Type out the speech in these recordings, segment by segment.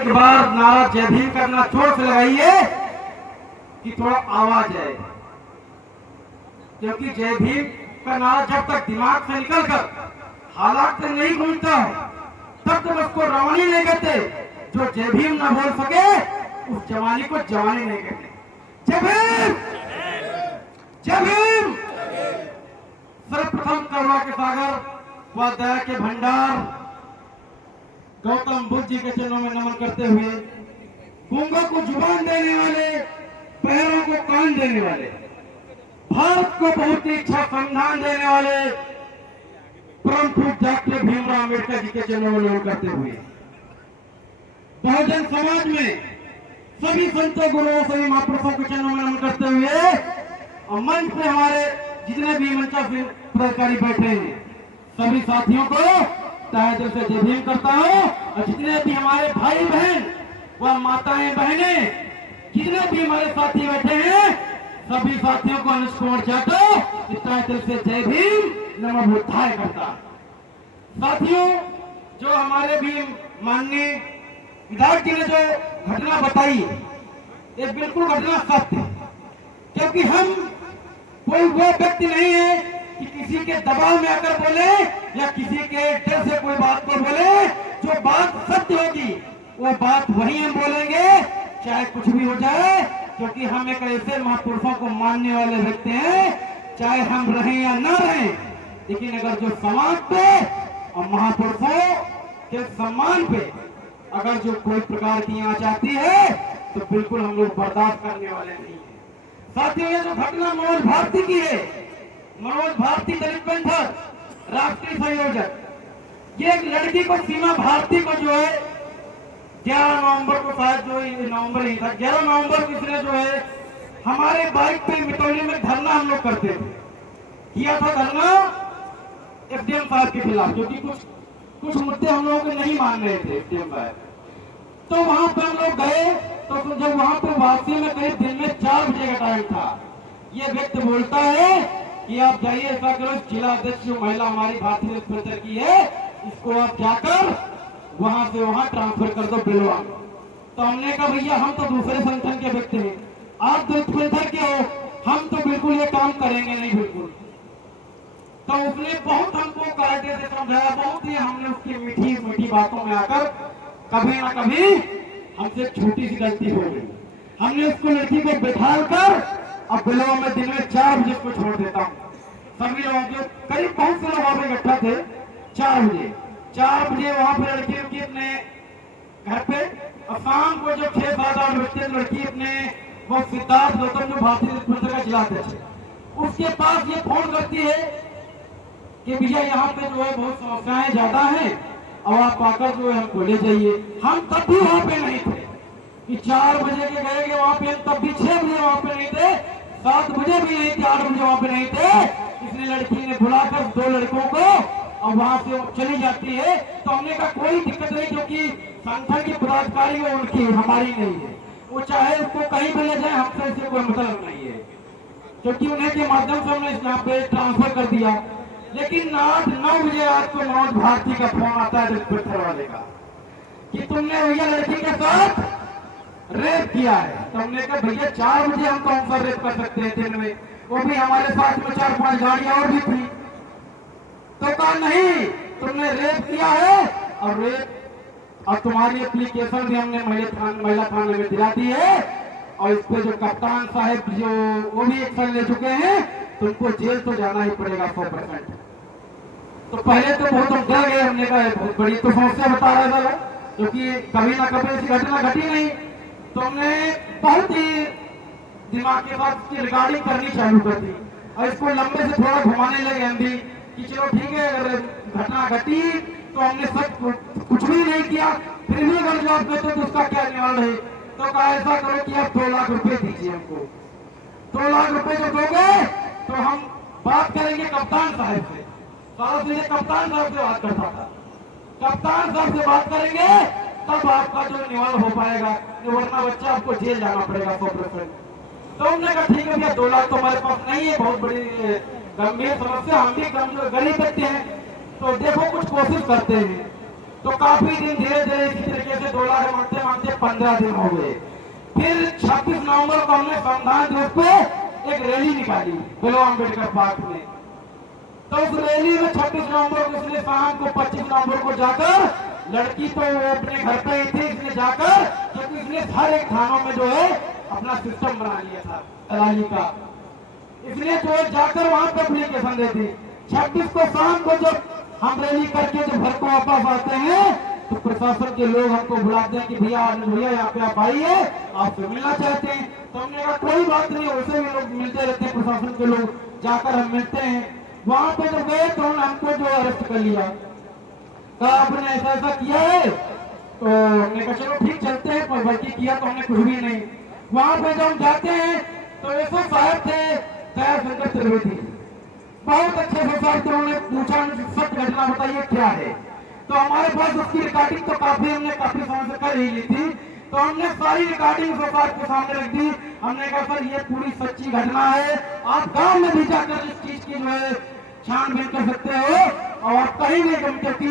एक बार नारा जय भीम करना जोर से लगाइए कि थोड़ा आवाज आए, क्योंकि जय भीम का नारा जब तक दिमाग से निकलकर हालात से नहीं घूमता है तब तक उसको रवानी नहीं कहते। जो जय भीम ना बोल सके उस जवानी को जवानी नहीं कहते। जय भीम, जय भीम। सर्वप्रथम करुणा के सागर व दया के भंडार गौतम बुद्ध जी के चरणों में नमन करते हुए, गूंगों को जुबान देने वाले, पैरों को कान देने वाले, भारत को बहुत ही अच्छा संविधान देने वाले परम पूज्य डॉक्टर भीमराव अम्बेडकर जी के चरणों में नमन करते हुए, बहुजन समाज में सभी संतों, गुरुओं, सभी महापुरुषों के चरणों में नमन करते हुए और मंच पे हमारे जितने भी मंचासीन पदाधिकारी बैठे हैं सभी साथियों को तहे दिल से जय भीम करता हूँ। और जितने भी हमारे भाई बहन व माताएं बहनें जितने भी हमारे साथी बैठे हैं सभी साथियों को अनुष्कोण जाकर तहे दिल से जय भीम नमो बुद्धाय करता। साथियों, जो हमारे भी माननीय विधायक जी ने जो घटना बताई ये बिल्कुल घटना सत्य है, क्योंकि हम कोई वो व्यक्ति नहीं है कि किसी के दबाव में आकर बोले या किसी के डर से कोई बात को बोले। जो बात सत्य होगी वो बात वही हम बोलेंगे, चाहे कुछ भी हो जाए, क्योंकि हम एक ऐसे महापुरुषों को मानने वाले व्यक्ति हैं, चाहे हम रहें या ना रहें, लेकिन अगर जो समाज पे और महापुरुषों के सम्मान पे अगर जो कोई प्रकार की आ जाती है तो बिल्कुल हम लोग बर्दाश्त करने वाले नहीं है। साथियों, ये जो घटना मनोज भारती की है, मनोज भारती दलित पेंथर राष्ट्रीय संयोजक, ये एक लड़की को, सीमा भारती को जो है 11 नवंबर को, शायद जो नवंबर ही था, 11 नवंबर को इसने जो है हमारे बाइक पे मितौली में धरना हम लोग करते थे, किया था धरना एसडीएम साहब के खिलाफ, क्योंकि कुछ मुद्दे हम लोगों को नहीं मान रहे थे एसडीएम साहब। तो वहां पर हम लोग गए तो जब वहां पर वापसी में करीब दिन में 4 बजे का टाइम था, ये व्यक्ति बोलता है कि आप जाइए, ऐसा करो, जिला अध्यक्ष जो महिला हमारी भारतीय स्पेशल की है इसको आप जाकर वहां से वहां ट्रांसफर कर दो बिलवा। तो हमने कहा भैया हम तो दूसरे संगठन के व्यक्ति हैं, आप दलित पेंथर के हो, हम तो बिल्कुल ये काम करेंगे नहीं, बिल्कुल। तो उसने बहुत हमको कराटे से समझाया, बहुत ही हमने उसकी मीठी मीठी बातों में आकर कभी ना कभी हमसे छोटी सी गलती हो गई। हमने उसको लड़की को बैठाल कर अब बिलवा में दिन में 4 बजे को छोड़ देता हूँ। सभी लोगों के करीब बहुत से लोग वहां पर इकट्ठा थे। 4 बजे वहां पर लड़की उनकी अपने घर पे, और शाम को जो 6-7-8 बजते लड़की अपने वो सिद्धार्थ गौतम जो भारतीय स्पेशल का जिला अध्यक्ष है उसके पास ये फोन करती है कि भैया यहाँ पे जो है बहुत समस्याएं ज्यादा हैं और आप आकर जो है हमको ले जाइए। हम तब भी वहां पे नहीं थे कि 4 बजे के गए वहां पे, तब भी 6 बजे वहां पे नहीं थे, 7 बजे भी नहीं थे, 8 बजे वहां पे नहीं थे। इसलिए लड़की ने बुलाकर 2 लड़कों को और वहां से चली जाती है। तो हमने कहा कोई दिक्कत नहीं, क्योंकि संगठन की पदाधिकारी है उनकी, हमारी नहीं है, वो चाहे उसको कहीं भी ले जाए, हमसे इससे कोई मतलब नहीं है, क्योंकि उन्हें के माध्यम से हमने यहाँ पे ट्रांसफर कर दिया। लेकिन 8-9 बजे रात को मनोज भारती का फोन आता है पेंथर वाले का कि तुमने भैया लड़की के साथ रेप किया है। तो हमने कहा भैया 4 बजे हम कौन सा रेप कर सकते हैं दिन में, वो भी हमारे साथ में 4-5 गाड़ियां और भी थी। तो कहा नहीं, तुमने रेप किया है और तुम्हारी एप्लीकेशन भी हमने महिला थाने में दिला दी है, और इस पे जो कप्तान साहब जो वो भी एक्शन ले चुके हैं, तुमको जेल तो जाना ही पड़ेगा 100%। तो पहले तो बहुत हम डर गए, हमने कहा बहुत बड़ी तो समस्या बता रहा था, क्योंकि कभी ना कभी ऐसी घटना घटी नहीं। तो हमने बहुत ही दिमाग के साथ इसकी रिकॉर्डिंग करनी चालू कर दी और इसको लंबे से थोड़ा घुमाने लगे हम भी कि चलो ठीक है, अगर घटना घटी तो हमने सब कुछ भी नहीं किया, फिर भी अगर जवाब देते तो उसका क्या निवारण है। तो कहा ऐसा करो कि आप 2 लाख रुपए दीजिए हमको। 2 लाख रुपए जो दोगे तो हम बात करेंगे कप्तान साहब से। सारा सीधे कप्तान साहब से बात करता था, कप्तान साहब से बात करेंगे तब आपका जो निवारण हो पाएगा, वरना बच्चा आपको जेल जाना पड़ेगा 100%। तो हमने कहा ठीक है भैया 2 लाख तो हमारे पास नहीं है, बहुत बड़ी गंभीर समस्या, हम भी गरीब व्यक्ति हैं, तो देखो कुछ कोशिश करते हैं। तो काफी दिन धीरे धीरे इसी तरीके से 2 लाख मांगते मांगते 15 दिन हो गए। फिर 26 नवंबर को हमने संविधान दिवस पे एक रैली निकाली बिलो अम्बेडकर पार्क में। तो उस रैली में 26 नवंबर को इसने शाम को 25 नवंबर को जाकर, लड़की तो वो अपने घर पे ही थी, इसने जाकर, क्योंकि इसने हर एक थानों में जो है अपना सिस्टम बना लिया था दलाली का, इसलिए जो है जाकर वहां पे एप्लीकेशन दे दी। 26 को शाम को जब हम रैली करके जब घर को वापस आते हैं तो प्रशासन के लोग हमको बुलाते हैं कि भैया भैया यहाँ पे आप आइए, आपसे मिलना चाहते हैं। तो हमने कहा कोई बात नहीं, वैसे भी लोग मिलते रहते हैं, प्रशासन के लोग, जाकर हम मिलते हैं। वहां पे जब गए तो हमको जो अरेस्ट कर लिया, कहा आपने ऐसा ऐसा किया है। तो हमने कहा चलो ठीक चलते हैं, पर बल्कि किया तो हमने कुछ भी नहीं। वहां पे जब हम जाते हैं तो ऐसा साहब थे दयाशंकर त्रिवेदी, बहुत अच्छे से साहब, तो उन्होंने पूछा सच घटना बताइए क्या है। तो हमारे पास उसकी रिकॉर्डिंग तो काफी समय से कर ही ली थी, तो हमने सारी रिकॉर्डिंग सरकार के सामने रख दी। हमने कहा सर ये पूरी सच्ची घटना है, आप गांव में भी जाकर इस चीज की जो है छानबीन कर सकते हो और आप कहीं नहीं गम, क्योंकि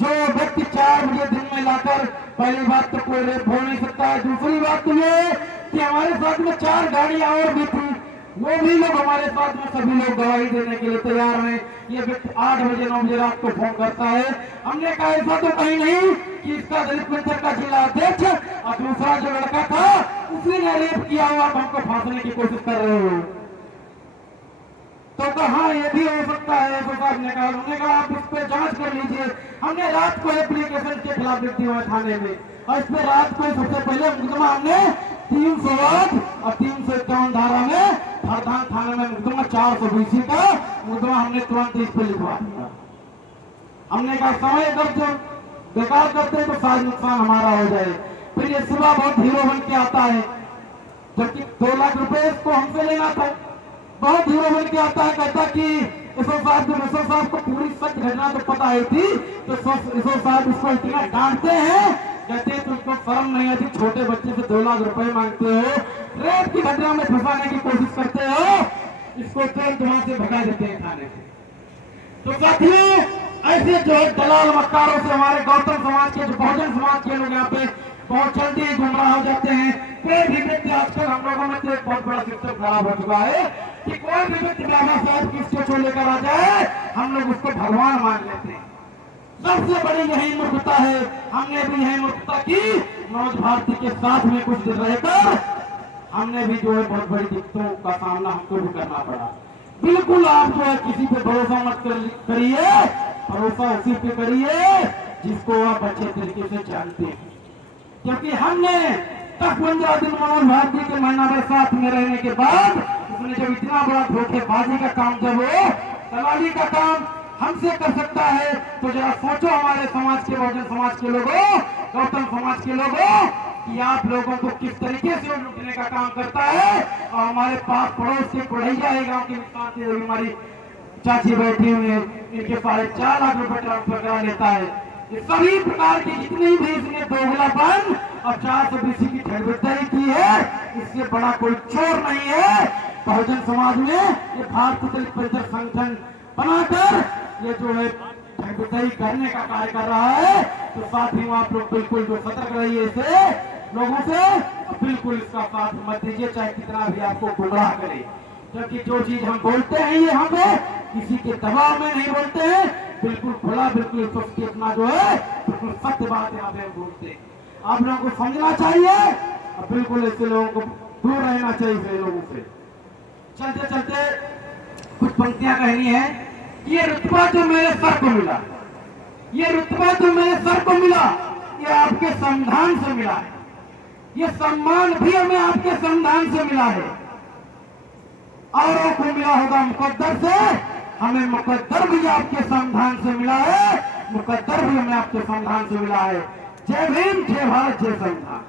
जो व्यक्ति 4 बजे दिन में लाकर, पहली बात तो कोई रेप हो नहीं सकता है। दूसरी बात तो ये कि हमारे साथ में 4 गाड़ियां और भी थी, वो भी लोग हमारे साथ में, सभी लोग गवाही देने के लिए तैयार हैं। ये व्यक्ति 8 बजे 9 बजे रात को फोन करता है। हमने कहा ऐसा तो कहीं नहीं कि इसका दलित मंच का जिला अध्यक्ष और दूसरा जो लड़का था उसी ने रेप किया हुआ, हमको फांसने की कोशिश कर रहे हो। तो कहा ये भी हो सकता है। तो साहब ने कहा, उन्होंने कहा आप इस पे जांच कर लीजिए। हमने रात को एप्लीकेशन के खिलाफ लिख दिया थाने में, और इस पे रात को सबसे पहले मुकदमा हमने 308 और 351 धारा में हरदान थाने में मुकदमा 420 का मुकदमा हमने तुरंत इस पे लिखवा दिया। हमने कहा समय अगर जो बेकार करते हैं तो सारा नुकसान हमारा हो जाए। फिर ये सुबह बहुत हीरो बन के आता है, जबकि 2 लाख रुपए इसको हमसे लेना था। बहुत हीरो बन के आता है, कहता कि इसो साहब को पूरी सच घटना तो पता ही थी, तो इसो साहब इसको इतना डांटते हैं, कहते हैं तुमको शर्म नहीं आती, छोटे बच्चे से 2 लाख रुपए मांगते हो, रेप की घटना में फंसाने की कोशिश करते हो, इसको तुरंत वहां से भगा देते हैं थाने से। तो साथियों ऐसे जो दलाल मक्कारों से हमारे गौतम समाज के, जो बहुजन समाज के लोग यहाँ पे बहुत जल्दी गुमराह हो जाते हैं। कोई भी व्यक्ति, आजकल हम लोगों में तो एक बहुत बड़ा सिस्टम खराब हो चुका है कि कोई भी व्यक्ति बाबा साहब की स्टेचू लेकर आ जाए, हम लोग उसको भगवान मान लेते हैं। सबसे बड़ी यही मूर्खता है। हमने भी यही मूर्खता की, मनोज भारती के साथ में कुछ दिन रहकर हमने भी जो है बहुत बड़ी दिक्कतों का सामना हमको भी करना पड़ा। बिल्कुल आप जो है किसी पे भरोसा मत करिए, भरोसा उसी पे करिए जिसको आप अच्छे तरीके से जानते हैं। क्योंकि हमने 10-15 दिन मनोज भारती के महीना भर साथ में रहने के बाद उसने जब इतना बड़ा धोखेबाजी का काम, जब वो दलाली का काम हमसे कर सकता है, तो जरा सोचो हमारे समाज के, बहुजन समाज के लोगों, गौतम समाज के लोगों, कि आप लोगों को किस तरीके से लूटने का काम करता है। और हमारे पास पड़ोस के पढ़ैया है, गाँव की हमारी चाची बैठी हुई है, इनके 4.5 लाख रुपए ट्रांसफर करा लेता है। ये सभी प्रकार की जितनी भी इसने दोगलापन और 420 की ठगबेदारी की है, इससे बड़ा कोई चोर नहीं है। बहुजन समाज में ये भारतीय दलित परिषद संगठन बनाकर ये जो है ठगबेदारी करने का कार्य कर रहा है। तो साथ ही आप लोग बिल्कुल जो सतर्क रहिए इसे लोगों से, बिल्कुल इसका साथ मत दीजिए, चाहे कितना भी आपको गुमराह करे। क्योंकि जो चीज हम बोलते हैं ये हमें किसी के दबाव में नहीं बोलते हैं, बिल्कुल खुला, बिल्कुल सत्य, अपना जो है बिल्कुल सत्य बात यहाँ पे बोलते हैं। आप लोगों को समझना चाहिए और बिल्कुल ऐसे लोगों को दूर रहना चाहिए ऐसे लोगों से। चलते चलते कुछ पंक्तियां कहनी है। ये रुतबा जो मेरे सर को मिला, ये रुतबा जो मेरे सर को मिला, ये आपके संविधान से मिला है। ये सम्मान भी हमें आपके संविधान से मिला है। औरों को मिला होगा मुकद्दर से, हमें मुकद्दर भी आपके संविधान से मिला है, मुकद्दर भी हमें आपके संविधान से मिला है। जय भीम, जय भारत, जय संविधान।